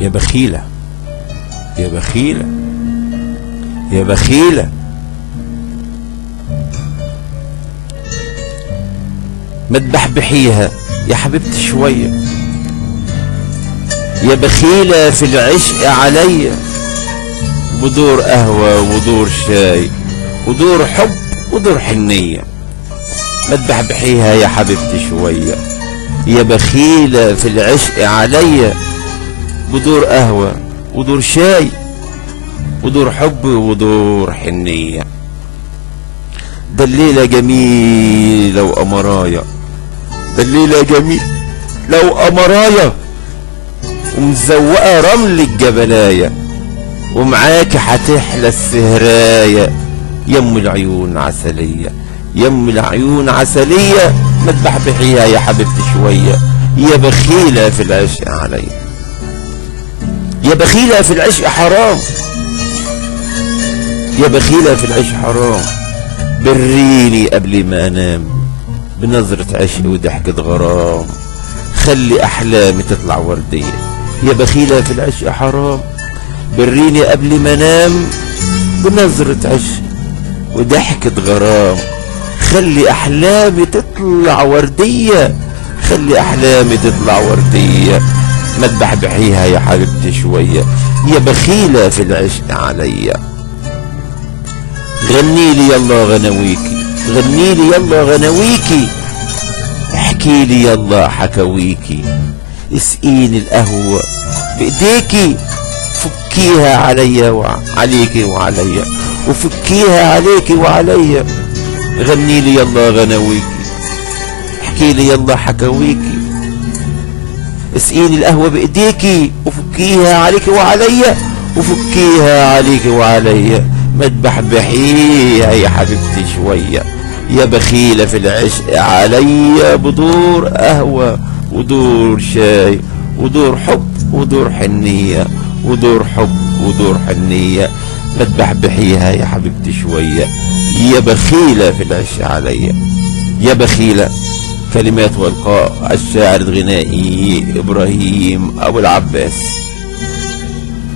يا بخيلة يا بخيلة يا بخيلة، ما تبحبحيها يا حبيبتي شوية. يا بخيلة في العشق عليا، بدور قهوة ودور شاي ودور حب ودور حنية، ما تبحبحيها يا حبيبتي شوية. يا بخيلة في العشق عليا، بدور قهوة ودور شاي ودور حب ودور حنية. ده الليلة جميلة وقمرايا، ده الليلة جميل لو قمرايا، ومزوقة رمل الجبلاية، ومعاك هتحلى السهراية. يم العيون عسلية، يم العيون عسلية، ما تبحبحيها يا حبيبتي شوية. يا بخيلة في العشق عليا، يا بخيلة في العشق حرام، يا بخيلة في العشق حرام. بريني قبل ما انام بنظرة عشق وضحكة غرام، خلي احلامي تطلع وردية. يا بخيلة في العشق حرام، بريني قبل ما انام بنظرة عشق وضحكة غرام، خلي احلامي تطلع وردية، خلي احلامي تطلع وردية، ما تبحبحيها يا حبيبتي شوية. يا بخيلة في العشق عليا. غني لي يلا غنويكي، غني لي يلا غنويكي، احكي لي يلا حكاويكي، اسقيني القهوة بايديكي، فكيها عليا وعليكي وعليا، وفكيها عليكي وعليا. غني لي يلا غنويكي، احكي لي يلا حكاويكي، اسقيني القهوة بايديكي، وفكيها عليكي وعليا، وفكيها عليكي وعليا، ما تبحبحيها يا حبيبتي شوية. يا بخيلة في العشق عليا، بدور قهوة ودور شاي ودور حب ودور حنية، ودور حب ودور حنية، ما تبحبحيها يا حبيبتي شوية. يا بخيلة في العشق عليا. يا بخيلة. كلمات والقاء الشاعر الغنائي إبراهيم أبو العباس.